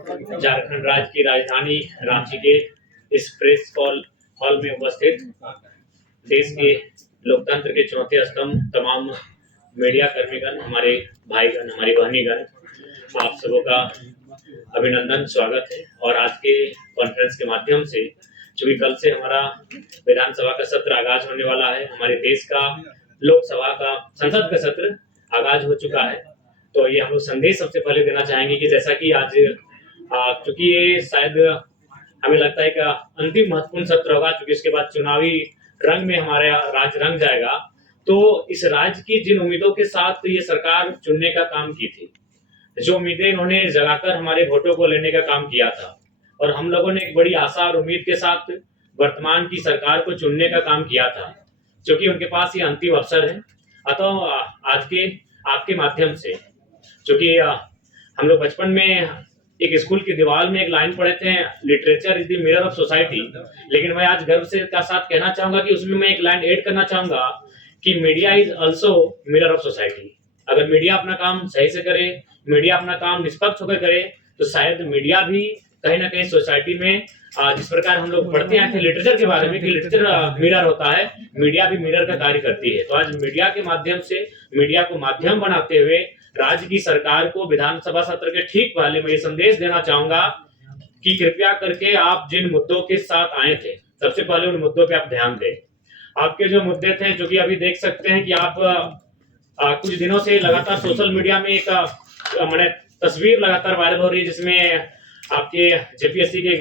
झारखंड राज्य की राजधानी रांची के इस प्रेस हॉल में उपस्थित देश के लोकतंत्र के चौथे स्तंभ तमाम मीडिया कर्मीगण, हमारे भाईगण, हमारी बहनीगण, आप सबों का अभिनंदन, स्वागत है। और आज के कॉन्फ्रेंस के माध्यम से, चूंकि कल से हमारा विधानसभा का सत्र आगाज होने वाला है, हमारे देश का लोकसभा का संसद का सत्र आगाज हो चुका है, तो ये हम लोग संदेश सबसे पहले देना चाहेंगे कि जैसा कि आज चूंकि ये शायद हमें लगता है कि अंतिम महत्वपूर्ण सत्र होगा, क्योंकि इसके बाद चुनावी रंग में हमारा राज्य रंग जाएगा। तो इस राज्य की जिन उम्मीदों के साथ ये सरकार चुनने का काम की थी, जो उम्मीदें इन्होंने जगाकर हमारे वोटों को लेने का काम किया था, और हम लोगों ने एक बड़ी आशा और उम्मीद के साथ वर्तमान की सरकार को चुनने का काम किया था, क्योंकि उनके पास ये अंतिम अवसर है। अतः आज के आपके माध्यम से, क्योंकि हम लोग बचपन में एक स्कूल की दीवार में एक लाइन पढ़े थे, literature is the mirror of society, लेकिन मैं आज गर्व से का साथ कहना चाहूंगा कि उसमें मैं एक लाइन ऐड करना चाहूंगा कि media is also mirror of society. अगर मीडिया अपना काम सही से करे, मीडिया अपना काम निष्पक्ष होकर करे, तो शायद मीडिया भी कहीं ना कहीं सोसाइटी में जिस प्रकार हम लोग पढ़ते आए थे लिटरेचर के बारे में कि लिटरेचर मिरर होता है, मीडिया भी मिरर का कार्य करती है। तो आज मीडिया के माध्यम से, मीडिया को माध्यम बनाते हुए राज्य की सरकार को विधानसभा सत्र के ठीक पहले मैं ये संदेश देना चाहूंगा कि कृपया करके आप जिन मुद्दों के साथ आए थे, सबसे पहले उन मुद्दों पे आप ध्यान दें। आपके जो मुद्दे थे, जो कि अभी देख सकते हैं कि आप कुछ दिनों से लगातार सोशल मीडिया में एक मैंने तस्वीर लगातार वायरल हो रही है, जिसमें आपके जेपीएससी के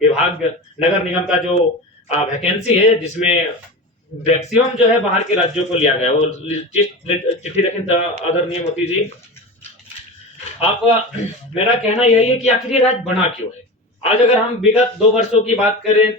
विभाग नगर निगम का जो वैकेंसी है, जिसमें मैक्सिमम जो है बाहर के राज्यों को लिया गया। वो चिट्ठी रखें आदरणीय मोदी जी। आप मेरा कहना यही है कि आखिर ये राज्य बना क्यों है। आज अगर हम विगत 2 वर्षों की बात करें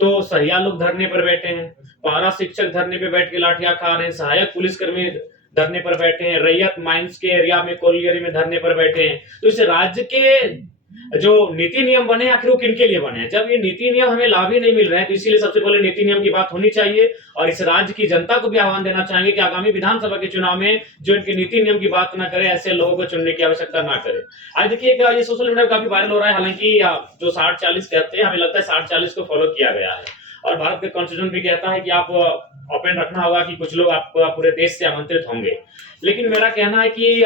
तो सहिया लोग धरने पर बैठे हैं, पारा शिक्षक धरने पर बैठ के लाठियां खा रहे हैं, सहायक पुलिसकर्मी धरने पर बैठे हैं, रैयत माइंस के एरिया में कोलियरी में धरने पर बैठे हैं। तो इस राज्य के जो नीति नियम बने, आखिर वो किनके लिए बने हैं? जब ये नीति नियम हमें लाभ ही नहीं मिल रहे हैं, तो इसीलिए सबसे पहले नीति नियम की बात होनी चाहिए। और इस राज्य की जनता को भी आह्वान देना चाहेंगे कि आगामी विधानसभा के चुनाव में जो इनके नीति नियम की बात ना करे, ऐसे लोगों को चुनने की आवश्यकता ना करे। आज देखिए ये सोशल मीडिया काफी वायरल हो रहा है, हालांकि जो 60-40 कहते हैं, हमें लगता है 60-40 को फॉलो किया गया है। और भारत का कॉन्स्टिट्यूशन भी कहता है कि आप ओपन रखना होगा कि कुछ लोग आप पूरे देश से आमंत्रित होंगे। लेकिन मेरा कहना है कि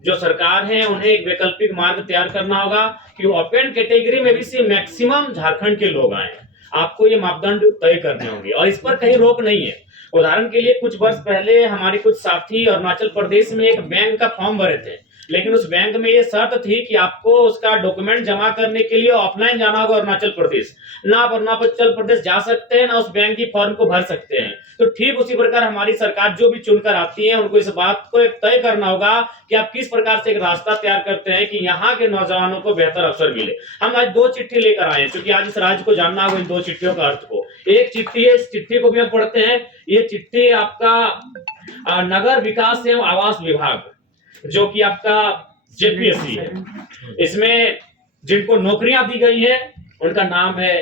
जो सरकार है उन्हें एक वैकल्पिक मार्ग तैयार करना होगा कि ओपन कैटेगरी में भी से मैक्सिमम झारखंड के लोग आए। आपको ये मापदंड तय करने होंगे और इस पर कहीं रोक नहीं है। उदाहरण के लिए कुछ वर्ष पहले हमारे कुछ साथी अरुणाचल प्रदेश में एक बैंक का फॉर्म भरे थे, लेकिन उस बैंक में ये शर्त थी कि आपको उसका डॉक्यूमेंट जमा करने के लिए ऑफलाइन जाना होगा अरुणाचल प्रदेश। ना आप अरुणाचल प्रदेश जा सकते हैं, ना उस बैंक की फॉर्म को भर सकते हैं। तो ठीक उसी प्रकार हमारी सरकार जो भी चुनकर आती है, उनको इस बात को तय करना होगा कि आप किस प्रकार से एक रास्ता तैयार करते हैं कि यहाँ के नौजवानों को बेहतर अवसर मिले। हम आज 2 चिट्ठी लेकर आए हैं, क्योंकि आज इस राज्य को जानना होगा इन 2 चिट्ठियों का अर्थ को। एक चिट्ठी है, इस चिट्ठी को भी हम पढ़ते हैं। ये चिट्ठी आपका नगर विकास एवं आवास विभाग, जो कि आपका जेपीएससी है, इसमें जिनको नौकरियां दी गई है उनका नाम है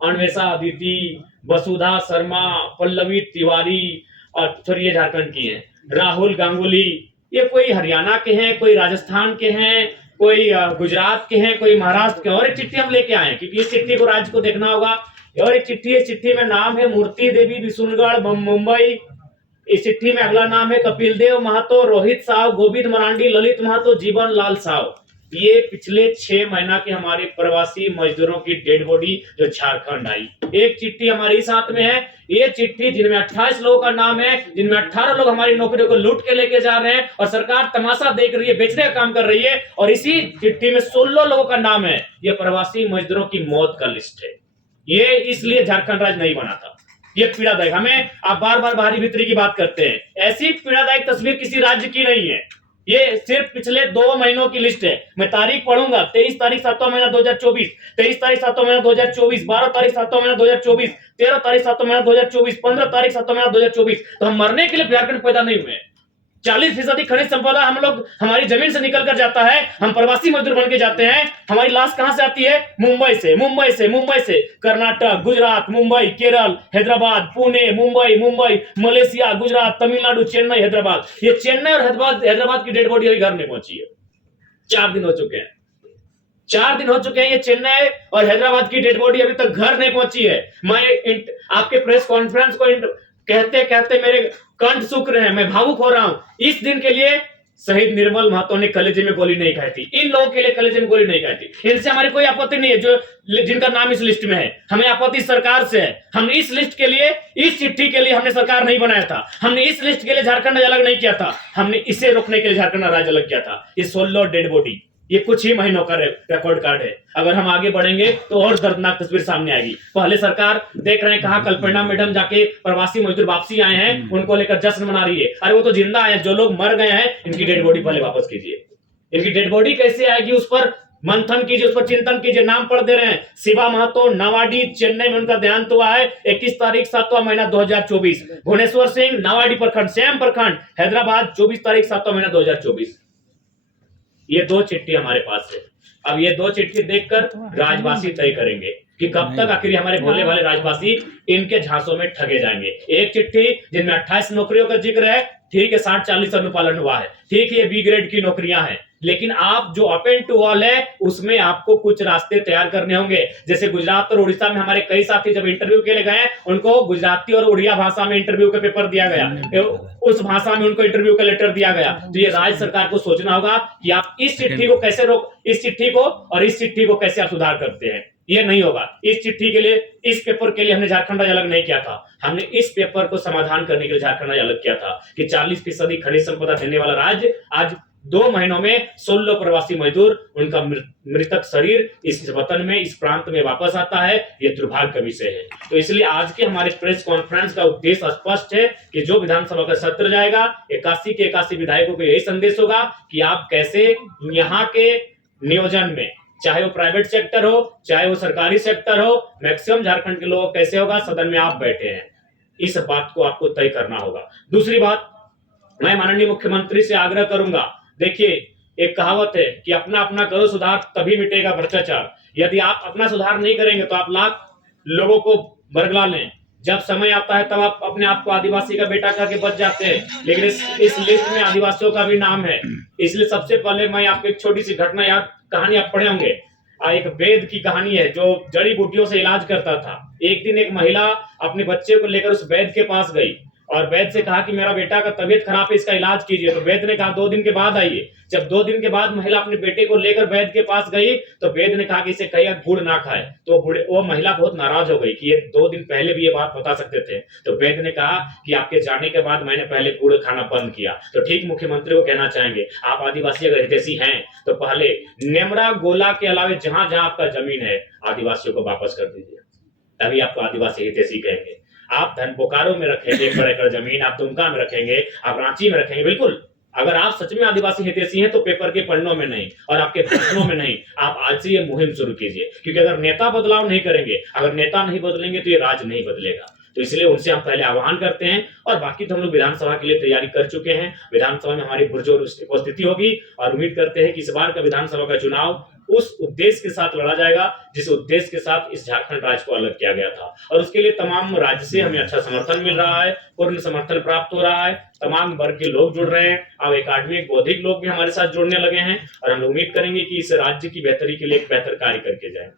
अन्वेषा अदिति, वसुधा शर्मा, पल्लवी तिवारी, और फिर ये झारखंड की है, राहुल गांगुली। ये कोई हरियाणा के हैं, कोई राजस्थान के हैं, कोई गुजरात के हैं, कोई महाराष्ट्र के। और एक चिट्ठी हम लेके आए हैं, क्योंकि इस चिट्ठी को राज्य को देखना होगा। और एक चिट्ठी, इस चिट्ठी में नाम है मूर्ति देवी बिशुनगढ़ मुंबई। इस चिट्ठी में अगला नाम है कपिल देव महतो, रोहित साव, गोविंद मरांडी, ललित महतो, जीवन लाल साव। ये पिछले 6 महीना के हमारे प्रवासी मजदूरों की डेड बॉडी जो झारखंड आई। एक चिट्ठी हमारे साथ में है। ये चिट्ठी जिनमें 28 लोगों का नाम है, जिनमें 18 लोग हमारी नौकरियों को लूट के लेके जा रहे हैं और सरकार तमाशा देख रही है, बेचने का काम कर रही है। और इसी चिट्ठी में 16 लोगों का नाम है। ये प्रवासी मजदूरों की मौत का लिस्ट है। ये इसलिए झारखंड राज्य नहीं बना था। ये पीड़ादायक, हमें आप बार बार बाहरी भीतरी की बात करते हैं, ऐसी पीड़ादायक तस्वीर किसी राज्य की नहीं है। ये सिर्फ पिछले 2 महीनों की लिस्ट है। मैं तारीख पढ़ूंगा, 23 तारीख 7वां महीना 2024, 23 तारीख 7वां महीना 2024, 12 तारीख 7वां महीना 2024, 13 तारीख 7वां महीना 2024, 15 तारीख 7वां महीना 2024। तो हम मरने के लिए झारखंड पैदा नहीं हुए। 40% खनिज संपदा हम लोग, हमारी जमीन से निकल कर जाता है, हम प्रवासी मजदूर बन के जाते हैं। हमारी लाश कहां से आती है? मुंबई से, मुंबई से, मुंबई से। कर्नाटक, गुजरात, मुंबई, केरल, हैदराबाद, पुणे, मुंबई, मुंबई, मलेशिया, गुजरात, तमिलनाडु, चेन्नई, हैदराबाद। ये चेन्नई और हैदराबाद की डेड बॉडी अभी घर नहीं पहुंची है। 4 दिन हो चुके हैं। 4 दिन हो चुके हैं, ये चेन्नई और हैदराबाद की डेड बॉडी अभी तक घर नहीं पहुंची है। आपके प्रेस कॉन्फ्रेंस को कहते कहते मेरे कंठ सूख रहे हैं, मैं भावुक हो रहा हूं। इस दिन के लिए शहीद निर्मल महतो ने कलेजे में गोली नहीं खाई थी, इन लोगों के लिए कलेजे में गोली नहीं खाई थी। इनसे हमारी कोई आपत्ति नहीं है, जो जिनका नाम इस लिस्ट में है। हमें आपत्ति सरकार से है। हमने इस लिस्ट के लिए, इस चिट्ठी के लिए हमने सरकार नहीं बनाया था। हमने इस लिस्ट के लिए झारखंड अलग नहीं किया था। हमने इसे रोकने के लिए झारखंड राज्य अलग किया था। ये 16 डेड बॉडी, ये कुछ ही महीनों का रिकॉर्ड कार्ड है। अगर हम आगे बढ़ेंगे तो और दर्दनाक तस्वीर सामने आएगी। पहले सरकार देख रहे हैं, कहा कल्पना मैडम जाके प्रवासी मजदूर वापसी आए हैं, उनको लेकर जश्न मना रही है। अरे वो तो जिंदा है, जो लोग मर गए हैं इनकी डेड बॉडी पहले वापस कीजिए। इनकी डेड बॉडी कैसे आएगी उस पर मंथन कीजिए, उस पर चिंतन कीजिए। नाम पढ़ दे रहे हैं, शिवा महतो, नवाडी, चेन्नई में उनका देहांत हुआ है 21 तारीख 7वां महीना 2024। भुवनेश्वर सिंह, नवाडी प्रखंड, सेम प्रखंड, हैदराबाद, 24 तारीख 7वां महीना 2024। ये 2 चिट्ठी हमारे पास है। अब ये 2 चिट्ठी देखकर राजवासी तय करेंगे कि कब तक आखिर हमारे भोले वाले राजवासी इनके झांसों में ठगे जाएंगे। एक चिट्ठी जिनमें 28 नौकरियों का जिक्र है, ठीक है, 60-40 अनुपालन हुआ है, ठीक है, ये बी ग्रेड की नौकरियां हैं, लेकिन आप जो अप एंड टू ऑल है उसमें आपको कुछ रास्ते तैयार करने होंगे। जैसे गुजरात और उड़ीसा में हमारे कई साथी जब इंटरव्यू के लिए गए, उनको गुजराती और उड़िया भाषा में इंटरव्यू का पेपर दिया गया, उस भाषा में उनको इंटरव्यू का लेटर दिया गया। तो ये राज्य सरकार को सोचना होगा कि आप इस चिट्ठी को कैसे इस चिट्ठी को और इस चिट्ठी को कैसे आप सुधार करते हैं। ये नहीं होगा। इस चिट्ठी के लिए, इस पेपर के लिए हमने झारखंड राज्य अलग नहीं किया था। हमने इस पेपर को समाधान करने के लिए झारखंड राज्य अलग किया था कि 40% खनिज संपदा देने वाला राज्य आज 2 महीनों में 16 प्रवासी मजदूर, उनका मृतक शरीर इस वतन में, इस प्रांत में वापस आता है। ये दुर्भाग्य का विषय है। तो इसलिए आज के हमारे प्रेस कॉन्फ्रेंस का उद्देश्य स्पष्ट है कि जो विधानसभा का सत्र जाएगा, 81 के 81 विधायकों को यही संदेश होगा कि आप कैसे यहाँ के नियोजन में, चाहे वो प्राइवेट सेक्टर हो, चाहे वो सरकारी सेक्टर हो, मैक्सिमम झारखंड के लोग कैसे होगा, सदन में आप बैठे हैं, इस बात को आपको तय करना होगा। दूसरी बात, मैं माननीय मुख्यमंत्री से आग्रह करूंगा, देखिए एक कहावत है कि अपना अपना करो सुधार, तभी मिटेगा भ्रष्टाचार। यदि आप अपना सुधार नहीं करेंगे तो आप लाख लोगों को बरगला लें, जब समय आता है तब आप अपने आप को आदिवासी का बेटा करके बच जाते हैं। लेकिन इस लिस्ट में आदिवासियों का भी नाम है। इसलिए सबसे पहले मैं आपको एक छोटी सी घटना याद, कहानी आप पढ़े होंगे, एक वेद की कहानी है जो जड़ी बूटियों से इलाज करता था। एक दिन एक महिला अपने बच्चे को लेकर उस वैद्य के पास गई और वैद्य से कहा कि मेरा बेटा का तबीयत खराब है, इसका इलाज कीजिए। तो वैद्य ने कहा 2 दिन के बाद आइए। जब 2 दिन के बाद महिला अपने बेटे को लेकर वैद्य के पास गई तो वैद्य ने कहा कि इसे कहिए गुड़ ना खाए। तो वो महिला बहुत नाराज हो गई कि ये 2 दिन पहले भी ये बात बता सकते थे। तो वैद्य ने कहा कि आपके जाने के बाद मैंने पहले गुड़ खाना बंद किया। तो ठीक मुख्यमंत्री को कहना चाहेंगे, आप आदिवासी अगर हितैषी हैं तो पहले नेमरा गोला के अलावे जहां जहां आपका जमीन है आदिवासियों को वापस कर दीजिए, तभी आपको आदिवासी हितैषी कहेंगे। आप धन बोकारो में रखेंगे 1 एकड़ जमीन, आप दुमका में रखेंगे, आप रांची में रखेंगे, बिल्कुल। अगर आप सच में आदिवासी हितैषी हैं तो पेपर के पन्नों में नहीं और आपके भाषणों में नहीं, आप आज से ये मुहिम शुरू कीजिए। क्योंकि अगर नेता बदलाव नहीं करेंगे, अगर नेता नहीं बदलेंगे तो ये राज्य नहीं बदलेगा। तो इसलिए उनसे हम पहले आह्वान करते हैं। और बाकी तो हम लोग विधानसभा के लिए तैयारी कर चुके हैं। विधानसभा में हमारी पुरजोर उपस्थिति होगी और उम्मीद करते हैं कि इस बार का विधानसभा का चुनाव उस उद्देश्य के साथ लड़ा जाएगा जिस उद्देश्य के साथ इस झारखंड राज्य को अलग किया गया था। और उसके लिए तमाम राज्य से हमें अच्छा समर्थन मिल रहा है, पूर्ण समर्थन प्राप्त हो रहा है, तमाम वर्ग के लोग जुड़ रहे हैं। अब एकेडमिक बौद्धिक लोग भी हमारे साथ जुड़ने लगे हैं और हम उम्मीद करेंगे कि इस राज्य की बेहतरी के लिए एक बेहतर कार्य करके जाए।